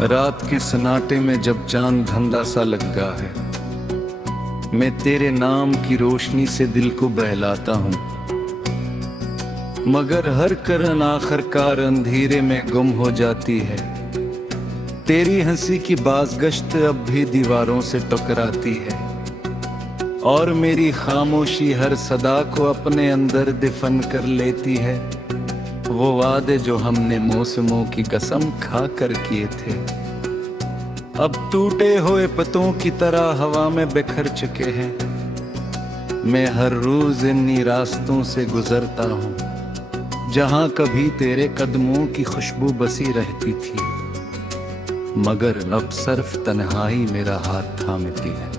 रात के सन्नाटे में जब चांद धंधा सा लगा है, मैं तेरे नाम की रोशनी से दिल को बहलाता हूँ। मगर हर करन आखिरकार अंधेरे में गुम हो जाती है। तेरी हंसी की बाज़गश्त अब भी दीवारों से टकराती है, और मेरी खामोशी हर सदा को अपने अंदर दफन कर लेती है। वो वादे जो हमने मौसमों की कसम खा कर किए थे, अब टूटे हुए पत्तों की तरह हवा में बिखर चुके हैं। मैं हर रोज इन्हीं रास्तों से गुजरता हूँ, जहाँ कभी तेरे कदमों की खुशबू बसी रहती थी, मगर अब सिर्फ तन्हाई मेरा हाथ थामती है।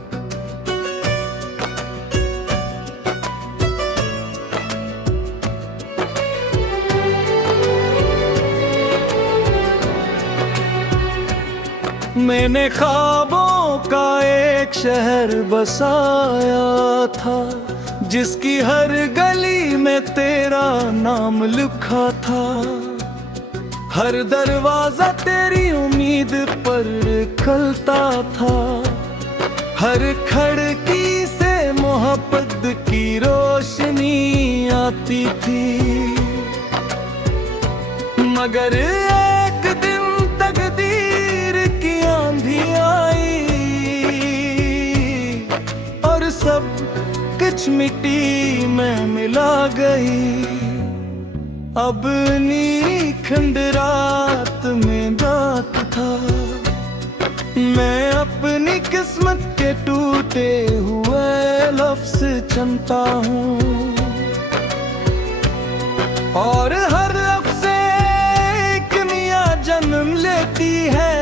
मैंने ख्वाबों का एक शहर बसाया था, जिसकी हर गली में तेरा नाम लिखा था। हर दरवाजा तेरी उम्मीद पर खुलता था, हर खिड़की से मोहब्बत की रोशनी आती थी। मगर एक दिन तकदीर की आंधी आई और सब कुछ मिट्टी में मिला गई। अब नी खंडरात में रात था, मैं अपनी किस्मत के टूटे हुए लफ्ज़ चुनता हूँ, और हर लफ्ज़ एक नया जन्म लेती है,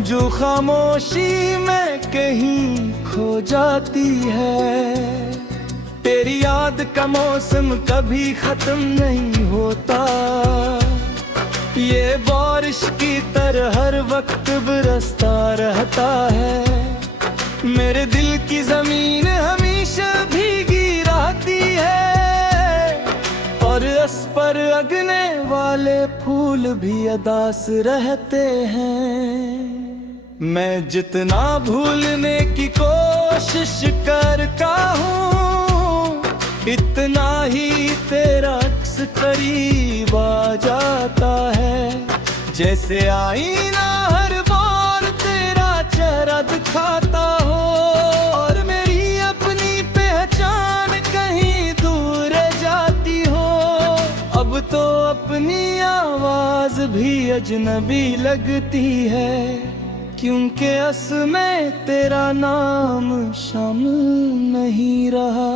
जो खामोशी में कहीं खो जाती है। तेरी याद का मौसम कभी खत्म नहीं होता, ये बारिश की तरह हर वक्त बरसता रहता है। मेरे दिल की जमीन हमेशा भीगी रहती है, और उस पर अगने वाले फूल भी अदास रहते हैं। मैं जितना भूलने की कोशिश करता हूँ, इतना ही तेरा अक्स करीब आ जाता है। जैसे आईना हर बार तेरा चेहरा दिखाता हो, और मेरी अपनी पहचान कहीं दूर जाती हो। अब तो अपनी आवाज भी अजनबी लगती है, क्योंकि असमें तेरा नाम शामिल नहीं रहा।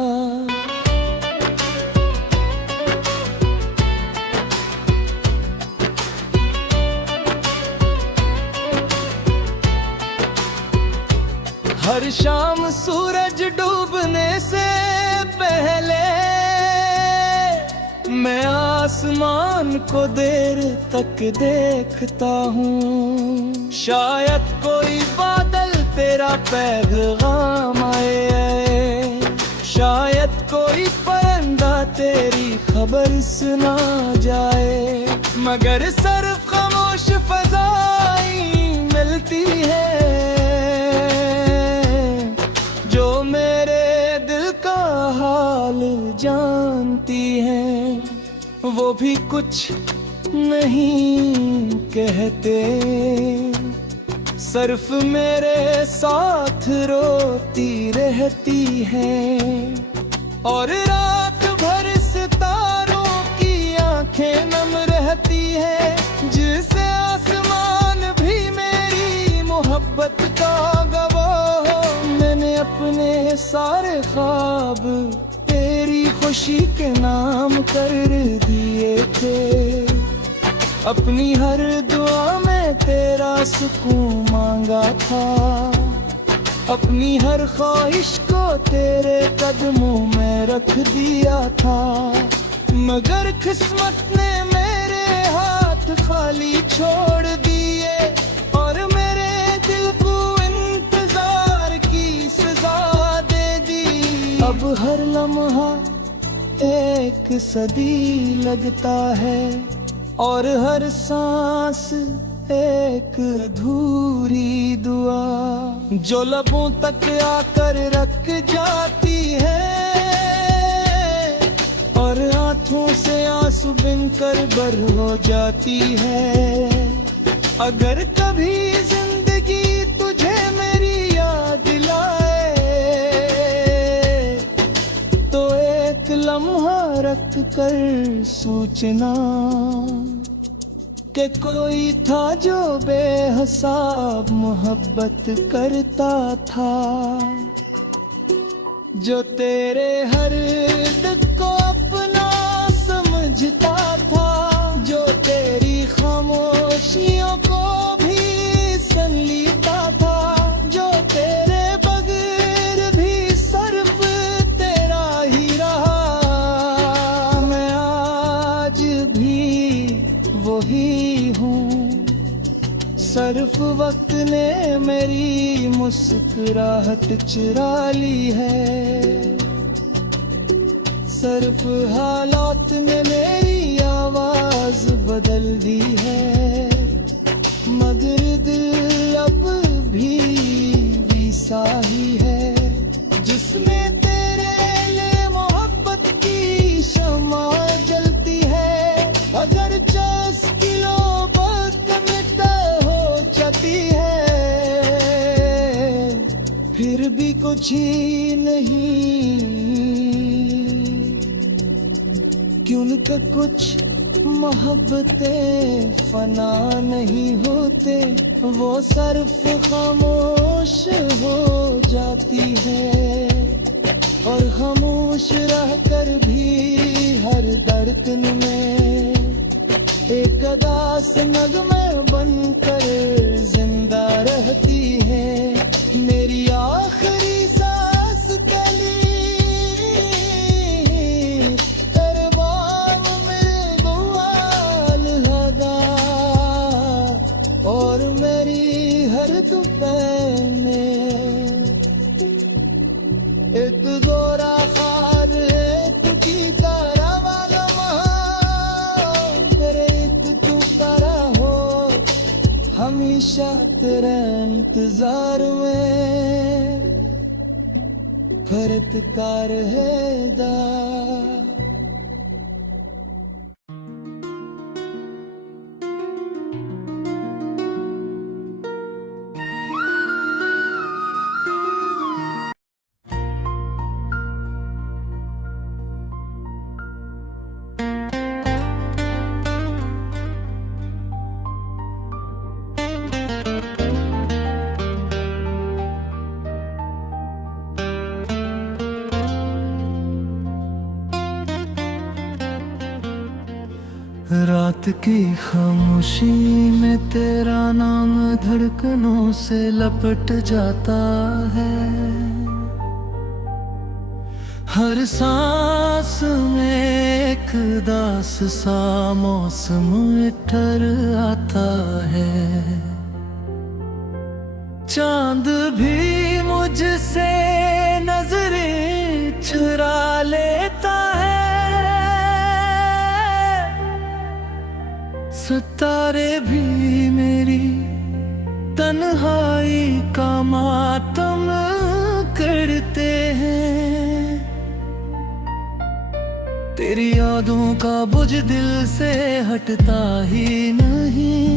हर शाम सूरज डूबने से पहले मैं आसमान को देर तक देखता हूँ। शायद कोई बादल तेरा पैगाम आए, शायद कोई परिंदा तेरी खबर सुना जाए, मगर सिर्फ खामोश फज़ाई मिलती है, जो मेरे दिल का हाल जानती है। वो भी कुछ नहीं कहते, सिर्फ मेरे साथ रोती रहती है, और रात भर सितारों की आंखें नम रहती है, जिसे आसमान भी मेरी मोहब्बत का गवाह हो। मैंने अपने सारे ख्वाब तेरी खुशी के नाम कर दिए थे, अपनी हर दुआ में तेरा सुकून मांगा था, अपनी हर ख्वाहिश को तेरे कदमों में रख दिया था। मगर किस्मत ने मेरे हाथ खाली छोड़ दिए, और मेरे दिल को इंतजार की सजा दे दी। अब हर लम्हा एक सदी लगता है, और हर सांस एक अधूरी दुआ जो लबों तक आकर रख जाती है और आंखों से आंसू बिनकर बर हो जाती है। अगर कभी जिंदगी तुझे मेरी याद दिलाए तो एक लम्हा रख कर सोचना कि कोई था जो बेहिसाब मोहब्बत करता था, जो तेरे हर दुख को अपना समझता था, जो तेरी खामोशियों को भी सुन लेता था, जो तेरे बगैर भी सिर्फ तेरा ही रहा। मैं आज भी वही हूँ, सिर्फ वक्त ने मेरी मुस्कुराहट चुरा ली है, सिर्फ हालात ने मेरी आवाज बदल दी है, मगर दिल अब भी सा ही है जिसमें तेरे लिए मोहब्बत की शमा जलती है। अगर 10 किलो मिट हो जाती है फिर भी कुछ ही नहीं, क्योंकि कुछ मोहब्बतें फना नहीं होते, वो सिर्फ खामोश हो जाती है और खामोश रहकर भी हर धड़कन में एक अदास नगमे बनकर जिंदा रहती है। मेरी आखिरी सांस कली करबाब में गुआल हदा और मेरी हर दोपहर में एक गोरा खार एक की तारा वाला हमेशा तेरे इंतजार में फरतकार है दा। रात की खामोशी में तेरा नाम धड़कनों से लपट जाता है, हर सांस में एक दास सा मौसम ठहर आता है। चांद भी मुझसे नजरें चुरा लेता है, सितारे भी मेरी तन्हाई का मातम करते हैं। तेरी यादों का बोझ दिल से हटता ही नहीं,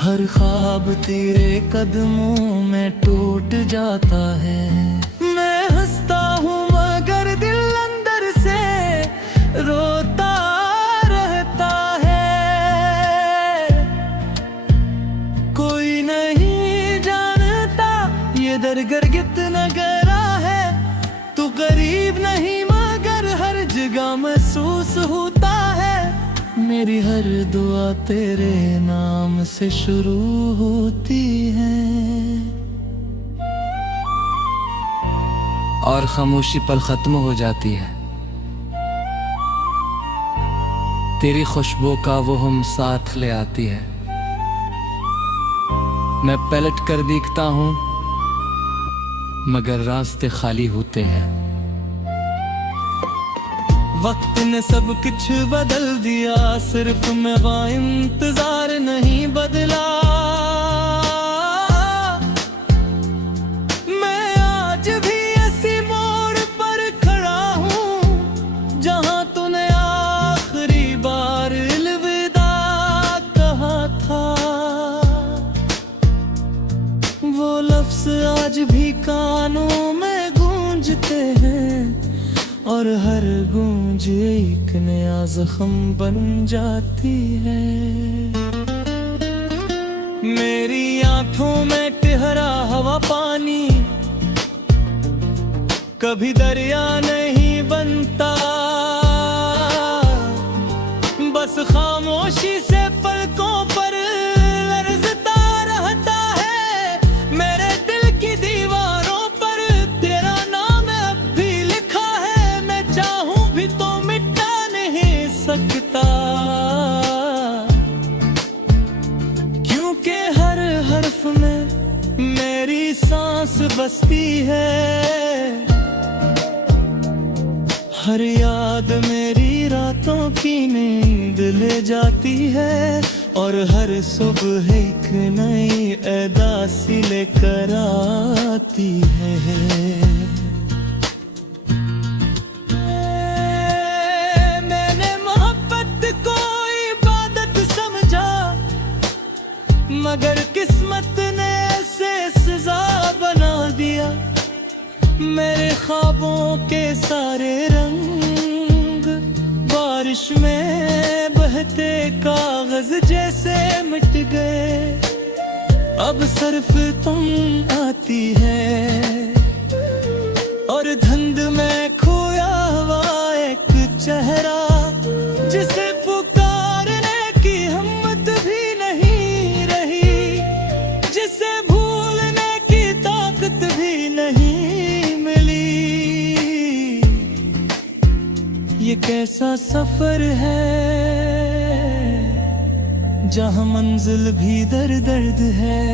हर ख्वाब तेरे कदमों में टूट जाता है। मैं हंसता हूँ मगर दिल अंदर से रोता रहता है। कोई नहीं जानता ये दरगर कितना गहरा है, तू गरीब नहीं मगर हर जगह महसूस होता है। मेरी हर दुआ तेरे नाम से शुरू होती है। और खामोशी पल खत्म हो जाती है, तेरी खुशबू का वो हम साथ ले आती है। मैं पलट कर देखता हूँ मगर रास्ते खाली होते हैं। वक्त ने सब कुछ बदल दिया, सिर्फ मेरा इंतजार नहीं बदला। मैं आज भी ऐसी मोड़ पर खड़ा हूँ जहाँ तूने आखिरी बार अलविदा कहा था। वो लफ्ज आज भी कानों में गूंजते हैं और हर गूंज एक नया जख्म बन जाती है। मेरी आंखों में ठहरा हवा पानी कभी दरिया नहीं बनता, बस खामोशी से पलकों पर लरजता रहता है। मेरे दिल की दीवारों पर तेरा नाम अब भी लिखा है, मैं चाहूं भी तो मिटा नहीं सकता, क्योंकि हर हर्फ में मेरी सांस बसती है। हर याद मेरी रातों की नींद ले जाती है और हर सुबह एक नई अदासी लेकर आती है। मैंने मोहब्बत को इबादत समझा, मगर किस्मत ने ऐसे सजा बना दिया। मेरे ख्वाबों के सारे रंग बारिश में बहते कागज जैसे मिट गए, अब सिर्फ तुम आती है और धुंध में खोया हुआ एक चेहरा, जिसे पुकारने की हिम्मत भी नहीं रही, जिसे भूलने की ताकत भी नहीं। ये कैसा सफर है जहां मंजिल भी दर्द है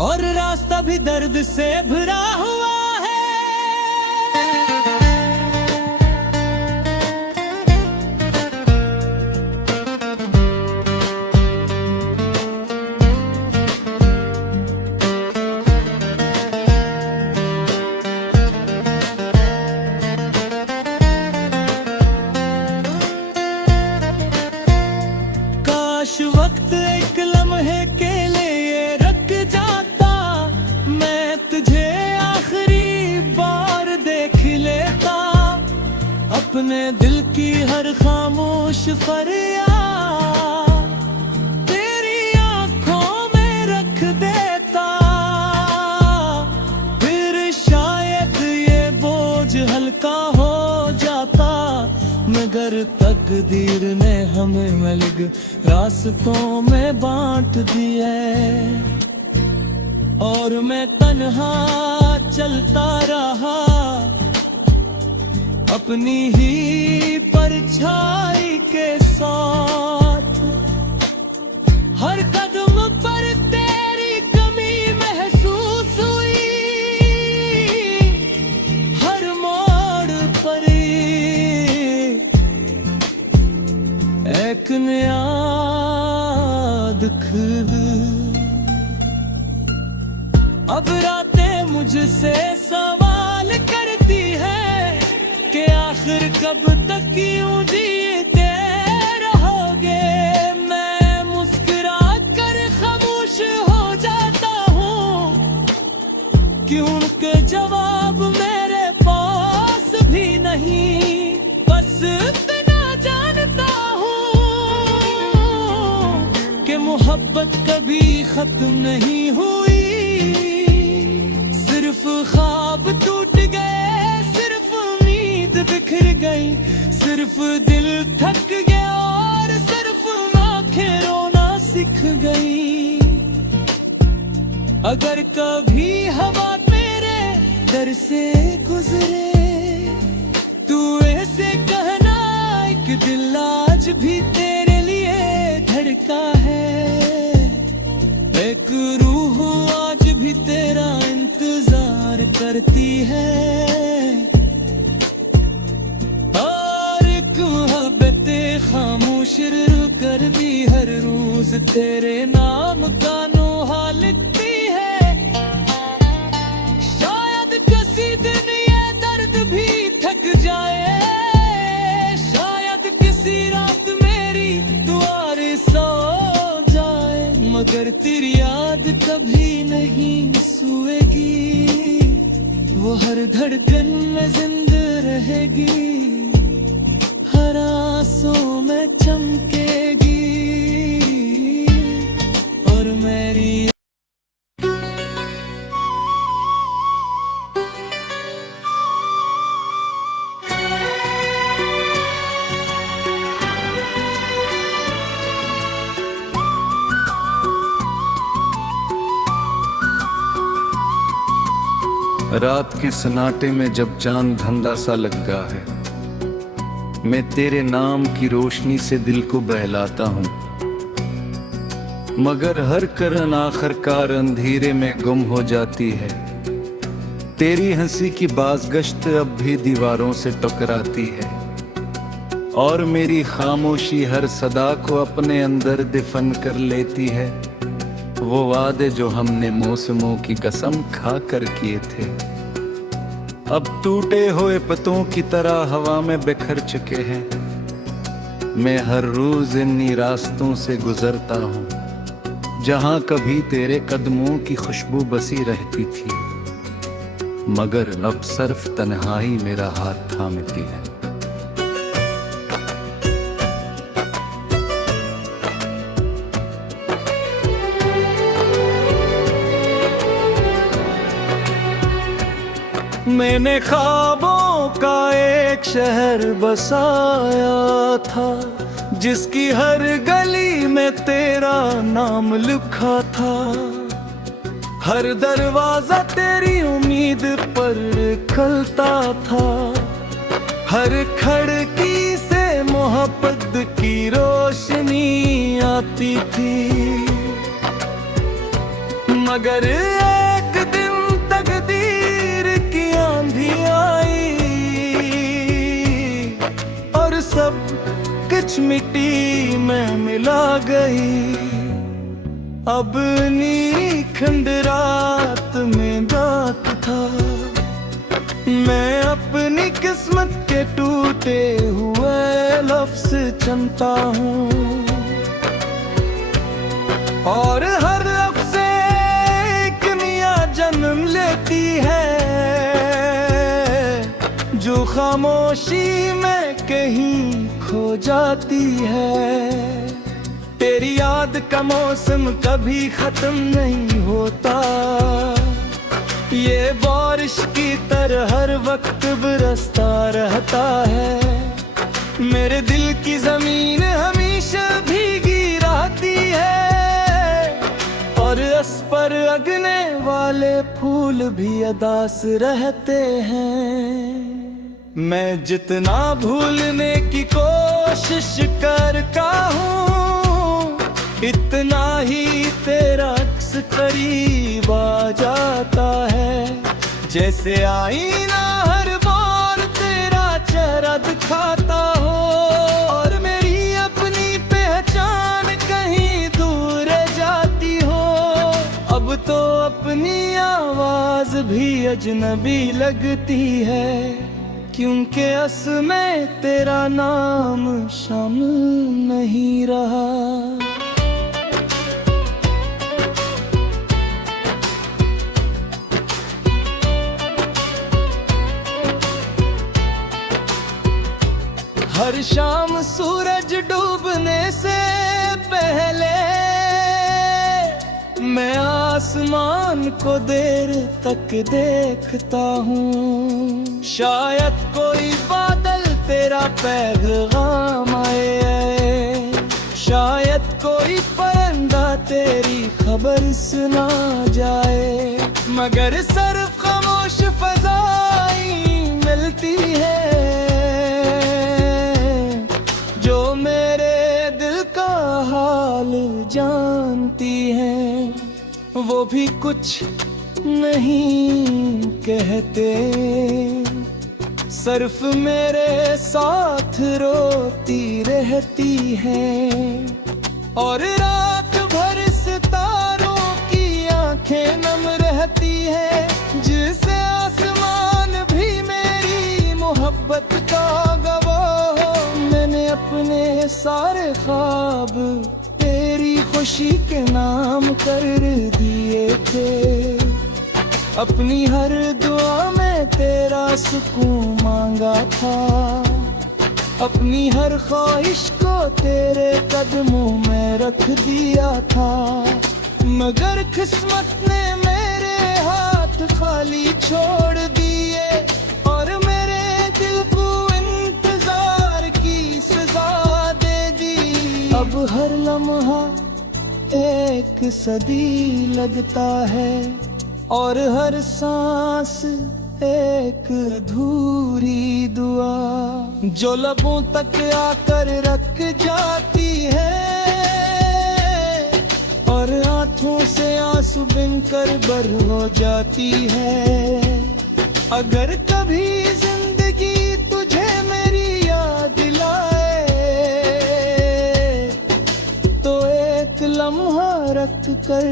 और रास्ता भी दर्द से भरा हुआ है। वक्त एक लम्हे के लिए रुक जाता, मैं तुझे आखिरी बार देख लेता, अपने दिल की हर खामोश फरियाद तेरी आंखों में रख देता, फिर शायद ये बोझ हल्का हो जाता। मगर तकदीर ने हमें अलग रास्तों में बांट दिया और मैं तन्हा चलता रहा अपनी ही परछाई के साथ। हर कदम पर तेरी कमी महसूस हुई, हर मोड़ पर एक नया दुख। अब रातें मुझसे सवाल करती है कि आखिर कब तक यूं जीते रहोगे। मैं मुस्कुरा कर खामोश हो जाता हूँ, क्यों के जवाब मेरे पास भी नहीं, बस मोहब्बत कभी खत्म नहीं हुई। सिर्फ ख्वाब टूट गए, सिर्फ उम्मीद बिखर गई, सिर्फ दिल थक गया और सिर्फ आंखें रोना सीख गई। अगर कभी हवा तेरे दर से गुजरे, तू ऐसे कहना कि दिल आज भी तेरे लिए धड़का है। एक रूह आज भी तेरा इंतजार करती है, शुरू कर दी हर रोज तेरे नाम का नोहा लिखती है। शायद किसी दिन ये दर्द भी थक जाए, शायद किसी रात मेरी दुआरें सो जाए, मगर तेरी याद कभी नहीं सोएगी, वो हर धड़कन में जिंदा रहेगी, हर आंसू में चमकेगी और मेरी रात के सन्नाटे में जब चांद धंधा सा लगा है, मैं तेरे नाम की रोशनी से दिल को बहलाता हूँ, मगर हर करन आखिरकार अंधेरे में गुम हो जाती है। तेरी हंसी की बाज़गश्त अब भी दीवारों से टकराती है, और मेरी खामोशी हर सदा को अपने अंदर दफन कर लेती है। वो वादे जो हमने मौसमों की कसम खा कर किए थे, अब टूटे हुए पत्तों की तरह हवा में बिखर चुके हैं। मैं हर रोज इन्हीं रास्तों से गुजरता हूँ जहाँ कभी तेरे कदमों की खुशबू बसी रहती थी, मगर अब सिर्फ तन्हाई मेरा हाथ थामती है। मैंने ख्वाबों का एक शहर बसाया था, जिसकी हर गली में तेरा नाम लिखा था। हर दरवाजा तेरी उम्मीद पर खुलता था, हर खिड़की से मोहब्बत की रोशनी आती थी, मगर एक दिन तकदीर की आंधी आई और सब कुछ मिट्टी में मिला गई। अब नी खंडरात में दाग था, मैं अपनी किस्मत के टूटे हुए लफ्ज़ चुनता हूँ, और हर लफ्ज़ एक नया जन्म लेती है, जो खामोशी में कहीं खो जाती है। तेरी याद का मौसम कभी खत्म नहीं होता, ये बारिश की तरह हर वक्त बरसता रहता है। मेरे दिल की जमीन हमेशा भीगी रहती है, और उस पर अगने वाले फूल भी अदास रहते हैं। मैं जितना भूलने की कोशिश करता हूँ, इतना ही तेरा अक्स करीब आ जाता है। जैसे आईना हर बार तेरा चेहरा दिखाता हो, और मेरी अपनी पहचान कहीं दूर जाती हो। अब तो अपनी आवाज भी अजनबी लगती है, क्योंकि उसमें तेरा नाम शामिल नहीं रहा। हर शाम सूरज डूबने से पहले मैं आसमान को देर तक देखता हूँ। शायद कोई बादल तेरा पैगाम आए, शायद कोई परिंदा तेरी खबर सुना जाए, मगर सिर्फ खामोश फज़ाई मिलती है, जो मेरे दिल का हाल जानती है। वो भी कुछ नहीं कहते, सिर्फ मेरे साथ रोती रहती है। और रात भर सितारों की आंखें नम रहती है, जिसे आसमान भी मेरी मोहब्बत का गवाह हो। मैंने अपने सारे ख्वाब तेरी खुशी के नाम कर दिए थे। अपनी हर दुआ में तेरा सुकून मांगा था, अपनी हर ख्वाहिश को तेरे कदमों में रख दिया था। मगर किस्मत ने मेरे हाथ खाली छोड़ दिए, और मेरे दिल को इंतजार की सजा दे दी। अब हर लम्हा एक सदी लगता है, और हर सांस एक अधूरी दुआ जो लबों तक आकर रख जाती है, और आंखों से आंसू बिनकर बर हो जाती है। अगर कभी जिंदगी तुझे मेरी याद दिलाए, तो एक लम्हा रख कर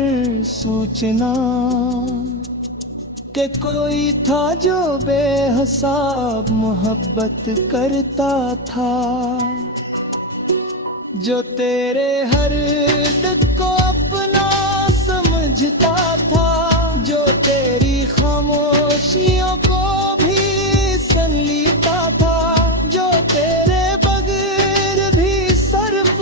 सोचना कि कोई था जो बेहिसाब मोहब्बत करता था, जो तेरे हर दुख को अपना समझता था, जो तेरी खामोशियों को भी सुन लेता था, जो तेरे बगैर भी सिर्फ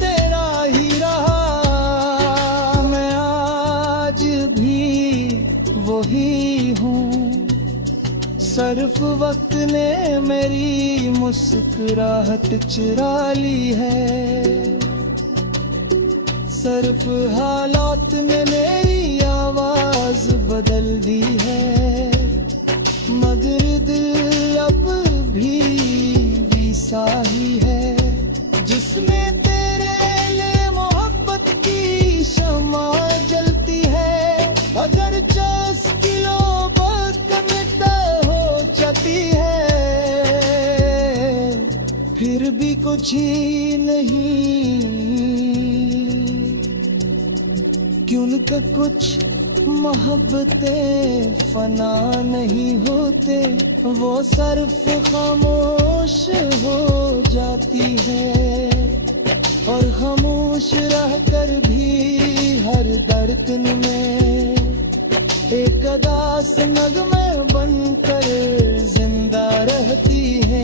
तेरा ही रहा। मैं आज भी वही हूँ, सिर्फ वक्त ने मेरी मुस्कुराहट चुरा ली है। सिर्फ हालात ने मेरी आवाज बदल दी है, मगर दिल अब भी सा ही है, जिसमें तेरे लिए मोहब्बत की शमा जलती है। अगर 10 किलो हो जाती है, फिर भी कुछ ही नहीं, क्यों का कुछ मोहब्बतें फना नहीं होते, वो सिर्फ खामोश हो जाती है। और खामोश रहकर भी हर धड़कन में एक अदास नगमे बनकर जिंदा रहती है।